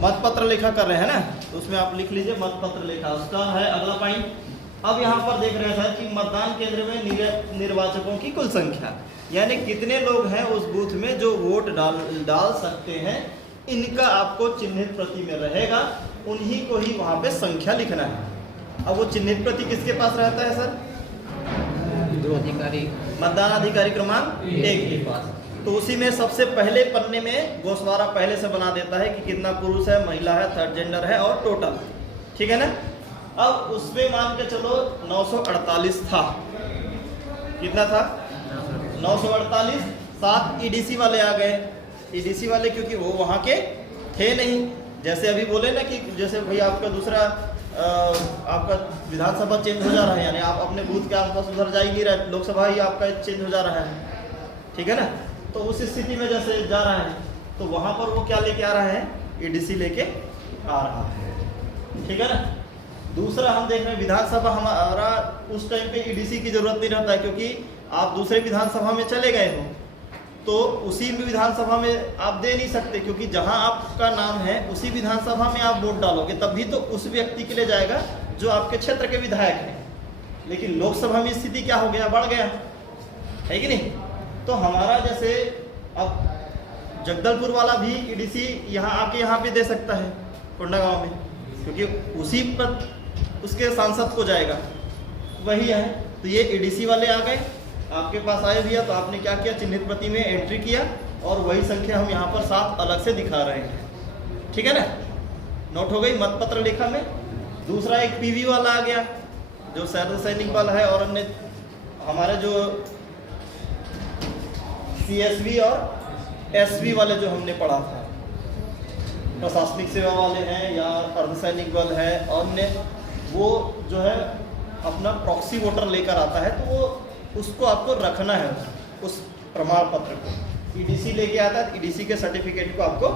मतपत्र लेखा कर रहे हैं ना, तो उसमें आप लिख लीजिए मतपत्र लेखा, उसका है अगला पॉइंट। अब यहाँ पर देख रहे थे कि मतदान केंद्र में निर्वाचकों की कुल संख्या, यानी कितने लोग हैं उस बूथ में जो वोट डाल सकते हैं, इनका आपको चिन्हित प्रति में रहेगा, उन्हीं को ही वहाँ पे संख्या लिखना है। अब वो चिन्हित प्रति किसके पास रहता है सर? अधिकारी, मतदान अधिकारी क्रमांक 1 के पास। तो उसी में सबसे पहले पन्ने में गोसवारा पहले से बना देता है कि कितना पुरुष है, महिला है, थर्ड जेंडर है और टोटल, ठीक है ना। अब उसमें मान के चलो 948 था, कितना था? 948। 7 ईडीसी वाले आ गए, ईडीसी वाले क्योंकि वो वहाँ के थे नहीं। जैसे अभी बोले ना कि जैसे भाई आपका दूसरा आपका विधानसभा चेंज हो जा रहा है, यानी आप अपने बूथ के आसपास उधर जा ही नहीं रहे, लोकसभा ही आपका चेंज हो जा रहा है, ठीक है ना। तो उस स्थिति में जैसे जा रहा है तो वहाँ पर वो क्या लेके आ रहा है? ईडीसी लेके आ रहा है, ठीक है ना। दूसरा हम देख रहे हैं विधानसभा, हमारा उस टाइम पे ईडीसी की जरूरत नहीं रहता है, क्योंकि आप दूसरे विधानसभा में चले गए हो तो उसी विधानसभा में आप दे नहीं सकते, क्योंकि जहां आपका नाम है उसी विधानसभा में आप वोट डालोगे तभी तो उस व्यक्ति के लिए जाएगा जो आपके क्षेत्र के विधायक हैं। लेकिन लोकसभा में स्थिति क्या हो गया? बढ़ गया है कि नहीं। तो हमारा जैसे अब जगदलपुर वाला भी ईडीसी यहाँ आके यहाँ पे दे सकता है कोंडागांव में, क्योंकि उसी पर उसके सांसद को जाएगा, वही है। तो ये ईडीसी वाले आ गए, आपके पास आए भैया, तो आपने क्या किया? चिन्हित प्रति में एंट्री किया और वही संख्या हम यहाँ पर 7 अलग से दिखा रहे हैं, ठीक है ना। नोट हो गई मतपत्र लेखा में। दूसरा एक पीवी वाला आ गया जो सैनिक वाला है, और अन्य हमारे जो सीएसवी और एसवी वाले जो हमने पढ़ा था, प्रशासनिक सेवा वाले हैं या अर्धसैनिक बल है, और वो जो है अपना प्रॉक्सी वोटर लेकर आता है, तो वो उसको आपको रखना है, उस प्रमाण पत्र को। ईडीसी लेके आता है, ईडीसी के सर्टिफिकेट को आपको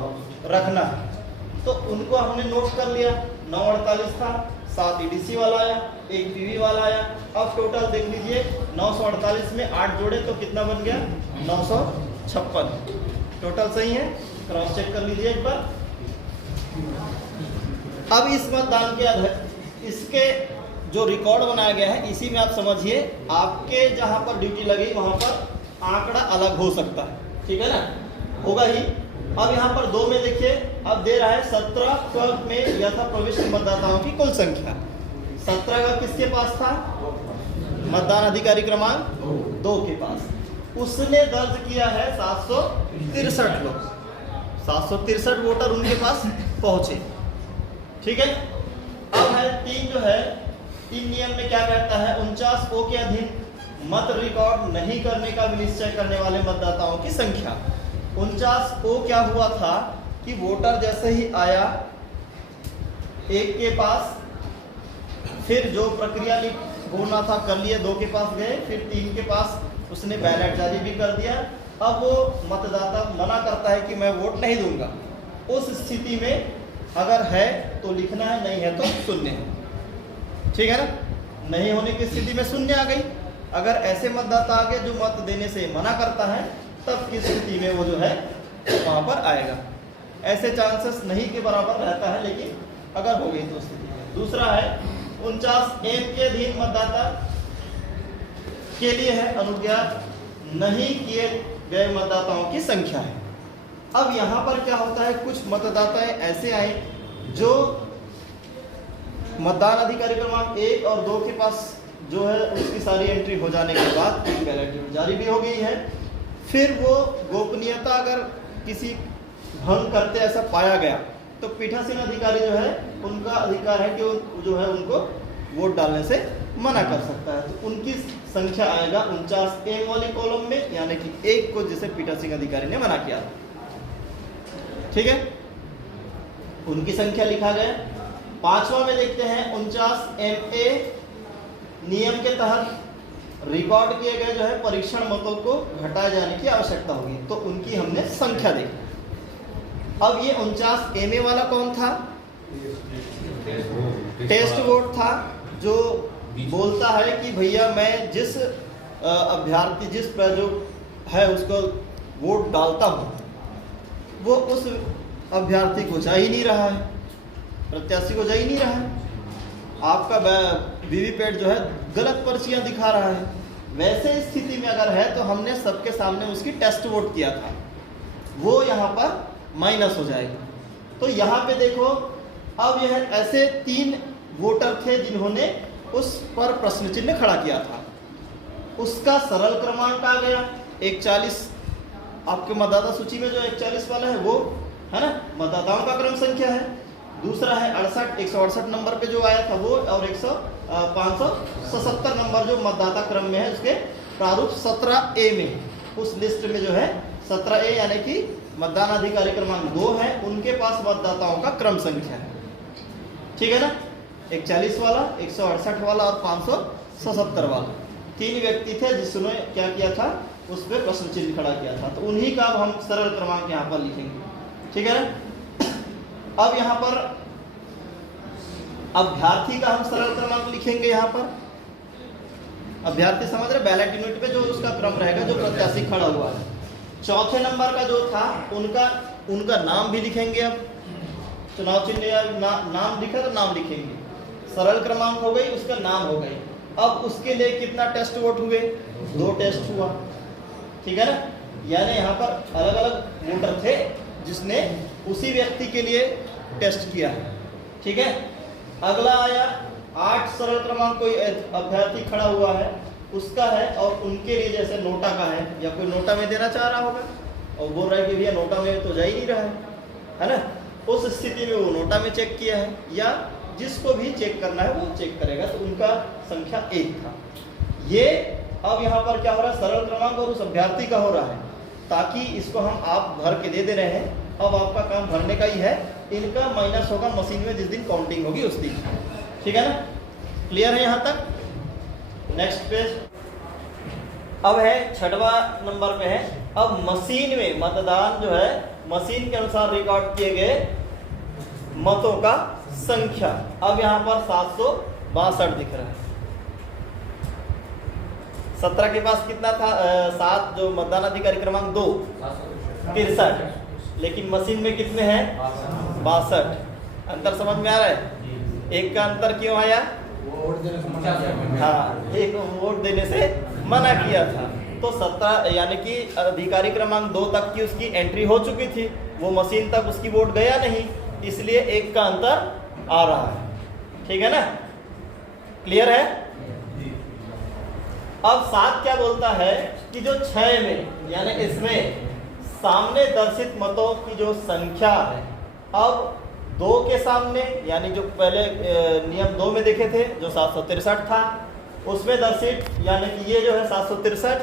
रखना है। तो उनको हमने नोट कर लिया। 948 था, 7 ईडीसी वाला आया, 1 पीवी वाला आया। अब टोटल देख लीजिए, 948 में 8 जोड़े तो कितना बन गया? 956। टोटल सही है, क्रॉस चेक कर लीजिए एक बार। अब इस मतदान के आधार इसके जो रिकॉर्ड बनाया गया है, इसी में आप समझिए आपके जहां पर ड्यूटी लगी वहां पर आंकड़ा अलग हो सकता है, ठीक है ना, होगा ही। अब यहाँ पर 2 में देखिए, अब दे रहा है 17 में यथा प्रविष्ट मतदाताओं की कुल संख्या। 17 का किसके पास था? मतदान अधिकारी क्रमांक 2 के पास। उसने दर्ज किया है 763 लोग, 763 वोटर उनके पास पहुंचे, ठीक है। अब है 3 जो है, 3 नियम में क्या कहता है? 49 ओ के अधीन मत रिकॉर्ड नहीं करने का विनिश्चय करने वाले मतदाताओं की संख्या। 49 ओ क्या हुआ था कि वोटर जैसे ही आया 1 के पास, फिर जो प्रक्रिया होना था कर लिए, 2 के पास गए, फिर 3 के पास उसने बैलेट जारी भी कर दिया। अब वो मतदाता मना करता है कि मैं वोट नहीं दूंगा। उस स्थिति में अगर है तो लिखना है, नहीं है तो शून्य है, ठीक है ना। नहीं होने की स्थिति में शून्य आ गई। अगर ऐसे मतदाता आ गए जो मत देने से मना करता है, तब की स्थिति में वो जो है वहां पर आएगा। ऐसे चांसेस नहीं के बराबर रहता है, लेकिन अगर हो गई तो स्थिति में। दूसरा है 49 एम के अधीन मतदाता के लिए है अनुज्ञात नहीं किए गए मतदाताओं की संख्या है। अब यहाँ पर क्या होता है, कुछ मतदाता ऐसे आए जो मतदान अधिकारी क्रमांक 1 और 2 के पास जो है उसकी सारी एंट्री हो जाने के बाद बैलेट जारी भी हो गई है। फिर वो गोपनीयता अगर किसी भंग करते ऐसा पाया गया तो पीठासीन अधिकारी जो है उनका अधिकार है कि वो जो है उनको वोट डालने से मना कर सकता है। तो उनकी संख्या आएगा 49 एम वाली कॉलम में, यानी कि 1 को जिसे पीठासीन अधिकारी ने मना किया, ठीक है, उनकी संख्या लिखा गया। 5वां में देखते हैं 49 एम ए नियम के तहत रिकॉर्ड किए गए जो है परीक्षण मतों को घटाए जाने की आवश्यकता होगी, तो उनकी हमने संख्या देखी। अब ये 49 एम ए वाला कौन था? टेस्ट वोट था, जो बोलता है कि भैया मैं जिस अभ्यर्थी जिस पर जो है उसको वोट डालता हूँ, वो उस अभ्यर्थी को जा ही नहीं रहा है, प्रत्याशी को जा ही नहीं रहा है, आपका वीवीपैट जो है गलत पर्चियां दिखा रहा है। वैसे स्थिति में अगर है तो हमने सबके सामने उसकी टेस्ट वोट किया था, वो यहाँ पर माइनस हो जाएगा। तो यहाँ पे देखो, अब यह ऐसे 3 वोटर थे जिन्होंने उस पर प्रश्न चिन्ह खड़ा किया था, उसका सरल क्रमांक आ गया 140। आपके मतदाता सूची में जो 140 वाला है वो है ना, मतदाताओं का क्रम संख्या है। दूसरा है 168 नंबर पे जो आया था वो, और 577 नंबर जो मतदाता क्रम में है उसके प्रारूप 17A में, उस लिस्ट में जो है 17A यानी कि मतदान अधिकारी क्रमांक 2 है, उनके पास मतदाताओं का क्रम संख्या है। ठीक है ना, 140 वाला, 168 वाला और 577 वाला 3 व्यक्ति थे जिसने क्या किया था, उस पर प्रश्न चिन्ह खड़ा किया था। तो उन्हीं का अब हम सरल क्रमांक यहाँ पर लिखेंगे। ठीक है ना। अब यहाँ पर अभ्यर्थी का हम सरल क्रमांक लिखेंगे। यहाँ पर अभ्यर्थी समझ रहे, बैलेट यूनिट पे जो उसका क्रम रहेगा, जो प्रत्याशी खड़ा हुआ है। चौथे नंबर का जो था उनका नाम भी लिखेंगे। अब चुनाव चिन्ह या नाम दिखा तो नाम लिखेंगे। सरल क्रमांक हो गई, उसका नाम हो गई। अब उसके लिए कितना टेस्ट वोट हुए, 2 टेस्ट हुआ। ठीक है ना, यानी यहाँ पर अलग अलग वोटर थे जिसने उसी व्यक्ति के लिए टेस्ट किया है। ठीक है, अगला आया 8 सरल क्रमांक, कोई अभ्यर्थी खड़ा हुआ है उसका है, और उनके लिए जैसे नोटा का है, या कोई नोटा में देना चाह रहा होगा और बोल रहा है कि भैया नोटा में तो जा ही नहीं रहा है ना, उस स्थिति में वो नोटा में चेक किया है, या जिसको भी चेक करना है वो चेक करेगा। तो उनका संख्या 1 था। ये अब यहाँ पर क्या हो रहा है, सरल क्रमांक और उस अभ्यर्थी का हो रहा है, ताकि इसको हम आप भर के दे रहे हैं। अब आपका काम भरने का ही है, इनका माइनस होगा मशीन में जिस दिन काउंटिंग होगी उस दिन। ठीक है ना, क्लियर है यहाँ तक। नेक्स्ट पेज अब है 6वां नंबर पे है। अब मशीन में मतदान जो है, मशीन के अनुसार रिकॉर्ड किए गए मतों का संख्या। अब यहाँ पर 762 दिख रहा है। 17 के पास कितना था, 7 जो मतदान अधिकारी क्रमांक 2 63, लेकिन मशीन में कितने हैं 62। अंतर समझ में आ रहा है। एक का अंतर क्यों आया, हाँ, एक वोट देने से मना किया था। तो 17 यानी कि अधिकारी क्रमांक 2 तक की उसकी एंट्री हो चुकी थी, वो मशीन तक उसकी वोट गया नहीं, इसलिए 1 का अंतर आ रहा है। ठीक है ना, क्लियर है। अब 7 क्या बोलता है कि जो 6 में यानी इसमें सामने दर्शित मतों की जो संख्या है, अब 2 के सामने यानी जो पहले नियम 2 में देखे थे जो 763 था, उसमें दर्शित यानी कि ये जो है 763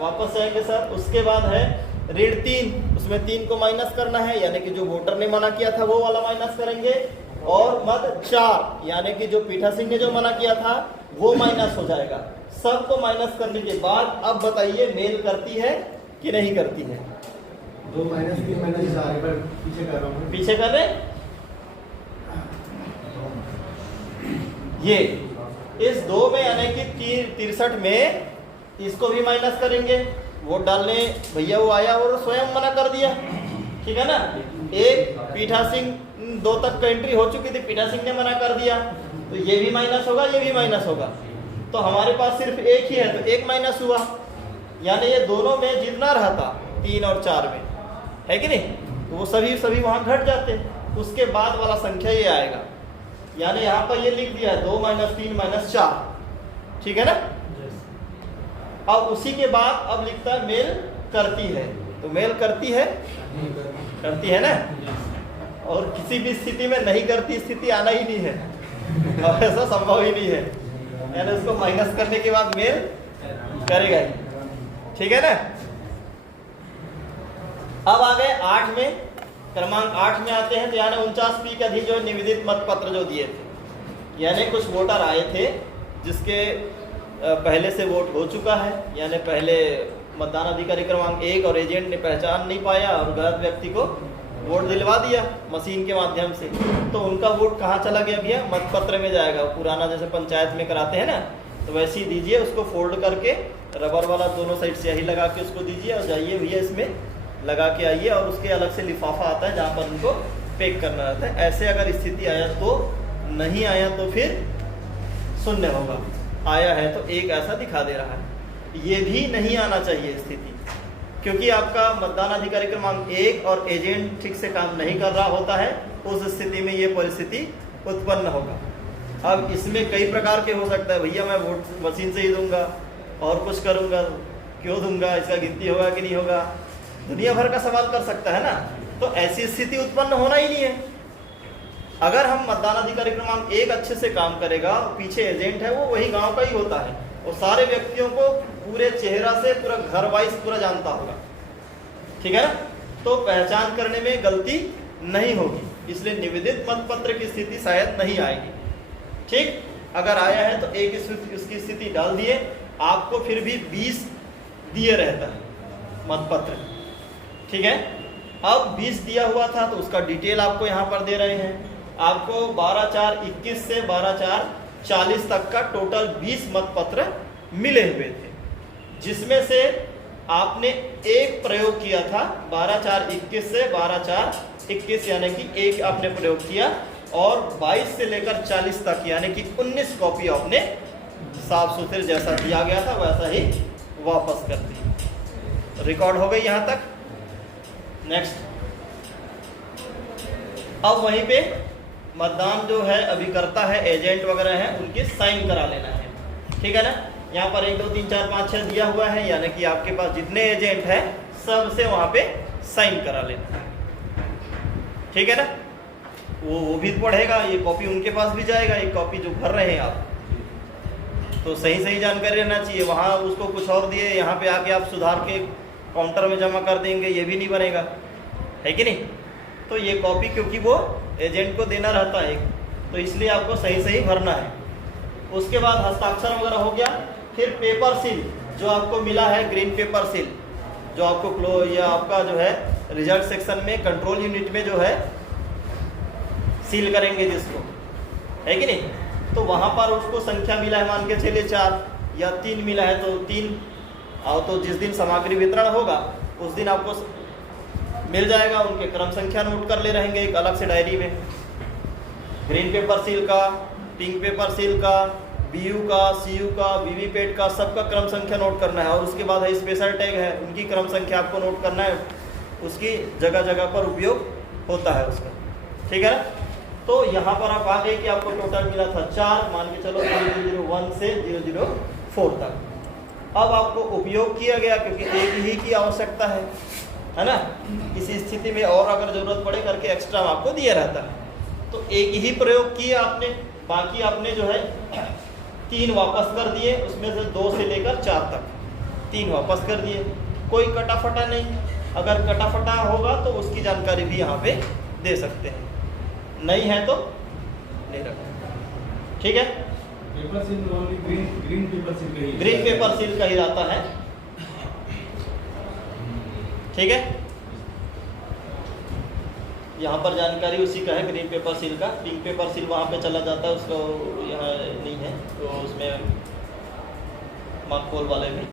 वापस जाएंगे सर। उसके बाद है ऋण 3, उसमें 3 को माइनस करना है, यानी कि जो वोटर ने मना किया था वो वाला माइनस करेंगे। और मत 4 यानी कि जो पीठासीन ने जो मना किया था वो माइनस हो जाएगा। सबको माइनस करने के बाद अब बताइए मेल करती है कि नहीं करती है। 2 माइनस 3 माइनस 4 पर पीछे कर रहा हूँ, पीछे कर रहे ये इस 2 में यानी कि 63 में इसको भी माइनस करेंगे। वोट डालने भैया वो आया और स्वयं मना कर दिया। ठीक है ना, एक पीठासीन 2 तक का एंट्री हो चुकी थी, पीठासीन ने मना कर दिया, तो ये भी माइनस होगा, ये भी माइनस होगा। तो हमारे पास सिर्फ 1 ही है, तो 1 माइनस हुआ, यानी ये दोनों में जितना रहता 3 और 4 में, है कि नहीं, तो वो सभी वहां घट जाते। उसके बाद वाला संख्या ये आएगा, यानी यहाँ पर ये लिख दिया है 2 माइनस 3 माइनस 4। ठीक है ना। अब उसी के बाद अब लिखता है मेल करती है, तो मेल करती है, करती है ना, और किसी भी स्थिति में नहीं करती स्थिति आना ही नहीं है, और ऐसा संभव ही नहीं है, यानी उसको माइनस करने के बाद मेल करेगा ही। ठीक है ना। अब आ गए 8 में, क्रमांक 8 में आते हैं। तो यानी 49P का जो निवेदित मत पत्र जो दिए थे, यानी कुछ वोटर आए थे जिसके पहले से वोट हो चुका है, यानी पहले मतदान अधिकारी क्रमांक 1 और एजेंट ने पहचान नहीं पाया और गलत व्यक्ति को वोट दिलवा दिया मशीन के माध्यम से, तो उनका वोट कहाँ चला गया भैया, मतपत्र में जाएगा। पुराना जैसे पंचायत में कराते हैं ना, तो वैसे ही दीजिए, उसको फोल्ड करके रबर वाला दोनों साइड स्याही लगा के उसको दीजिए और जाइए भैया इसमें लगा के आइए, और उसके अलग से लिफाफा आता है जहाँ पर उनको पैक करना रहता है। ऐसे अगर स्थिति आया तो, नहीं आया तो फिर शून्य होगा, आया है तो एक ऐसा दिखा दे रहा है। ये भी नहीं आना चाहिए स्थिति, क्योंकि आपका मतदान अधिकारी क्रमांक 1 और एजेंट ठीक से काम नहीं कर रहा होता है, उस स्थिति में ये परिस्थिति उत्पन्न होगा। अब इसमें कई प्रकार के हो सकता है, भैया मैं वोट मशीन से ही दूंगा और कुछ करूंगा, क्यों दूंगा, इसका गिनती होगा कि नहीं होगा, दुनिया भर का सवाल कर सकता है ना। तो ऐसी स्थिति उत्पन्न होना ही नहीं है। अगर हम मतदान अधिकारी क्रमांक 1 अच्छे से काम करेगा, पीछे एजेंट है वो वही गांव का ही होता है, और सारे व्यक्तियों को पूरे चेहरा से पूरा घर वाइज पूरा जानता होगा, ठीक है ना, तो पहचान करने में गलती नहीं होगी, इसलिए निवेदित मतपत्र की स्थिति शायद नहीं आएगी। ठीक, अगर आया है तो एक उसकी स्थिति डाल दिए, आपको फिर भी 20 दिए रहता है मतपत्र, ठीक है। अब 20 दिया हुआ था तो उसका डिटेल आपको यहाँ पर दे रहे हैं। आपको 12/4/21 से 12/4/40 तक का टोटल 20 मतपत्र मिले हुए थे, जिसमें से आपने एक प्रयोग किया था 12/4/21 से 12/4/21, यानी कि एक आपने प्रयोग किया, और 22 से लेकर 40 तक यानी कि 19 कॉपी आपने साफ सुथरे जैसा दिया गया था वैसा ही वापस कर दी। रिकॉर्ड हो गई यहाँ तक। नेक्स्ट, अब वहीं पे मतदान जो है अभिकर्ता है, एजेंट वगैरह है, उनके साइन करा लेना है, ठीक है ना। यहाँ पर 1 2 3 4 5 6 दिया हुआ है, यानी कि आपके पास जितने एजेंट है सबसे वहां पे साइन करा लेना है, ठीक है ना। वो भी पढ़ेगा, ये कॉपी उनके पास भी जाएगा, एक कॉपी जो भर रहे हैं आप, तो सही सही जानकारी रहना चाहिए। वहाँ उसको कुछ और दिए, यहाँ पे आके आप सुधार के काउंटर में जमा कर देंगे, ये भी नहीं बनेगा, है कि नहीं। तो ये कॉपी क्योंकि वो एजेंट को देना रहता है, तो इसलिए आपको सही सही भरना है। उसके बाद हस्ताक्षर वगैरह हो गया, फिर पेपर सील जो आपको मिला है, ग्रीन पेपर सील जो आपको या आपका जो है रिजल्ट सेक्शन में कंट्रोल यूनिट में जो है सील करेंगे जिसको, है कि नहीं, तो वहाँ पर उसको संख्या मिला है, मान के चलिए 4 या 3 मिला है तो 3, और तो जिस दिन सामग्री वितरण होगा उस दिन आपको मिल जाएगा, उनके क्रम संख्या नोट कर ले रहेंगे एक अलग से डायरी में। ग्रीन पेपर सील का, पिंक पेपर सील का, बीयू का, सीयू का, वीवीपैट का, सबका क्रम संख्या नोट करना है। और उसके बाद है स्पेशल टैग है, उनकी क्रम संख्या आपको नोट करना है, उसकी जगह जगह पर उपयोग होता है उसका, ठीक है ना। तो यहाँ पर आप आ गए कि आपको टोटल मिला था 4, मान के चलो 001 से 004 तक। अब आपको उपयोग किया गया क्योंकि एक ही की आवश्यकता है ना, इसी स्थिति में और अगर जरूरत पड़े करके एक्स्ट्रा आपको दिया रहता है, तो एक ही प्रयोग किया आपने, बाकी आपने जो है 3 वापस कर दिए, उसमें से 2 से लेकर 4 तक 3 वापस कर दिए। कोई कटाफटा नहीं, अगर कटाफटा होगा तो उसकी जानकारी भी यहाँ पे दे सकते हैं, नहीं है तो नहीं रखना, ठीक है। Paper seal only green pepper seal का ही, ग्रीन पेपर सील का ही रहता है, ठीक है। यहाँ पर जानकारी उसी का है, ग्रीन पेपर सील का। पिंक पेपर सील वहाँ पे चला जाता है, उसको यहाँ नहीं है, तो उसमें मार्कोल वाले में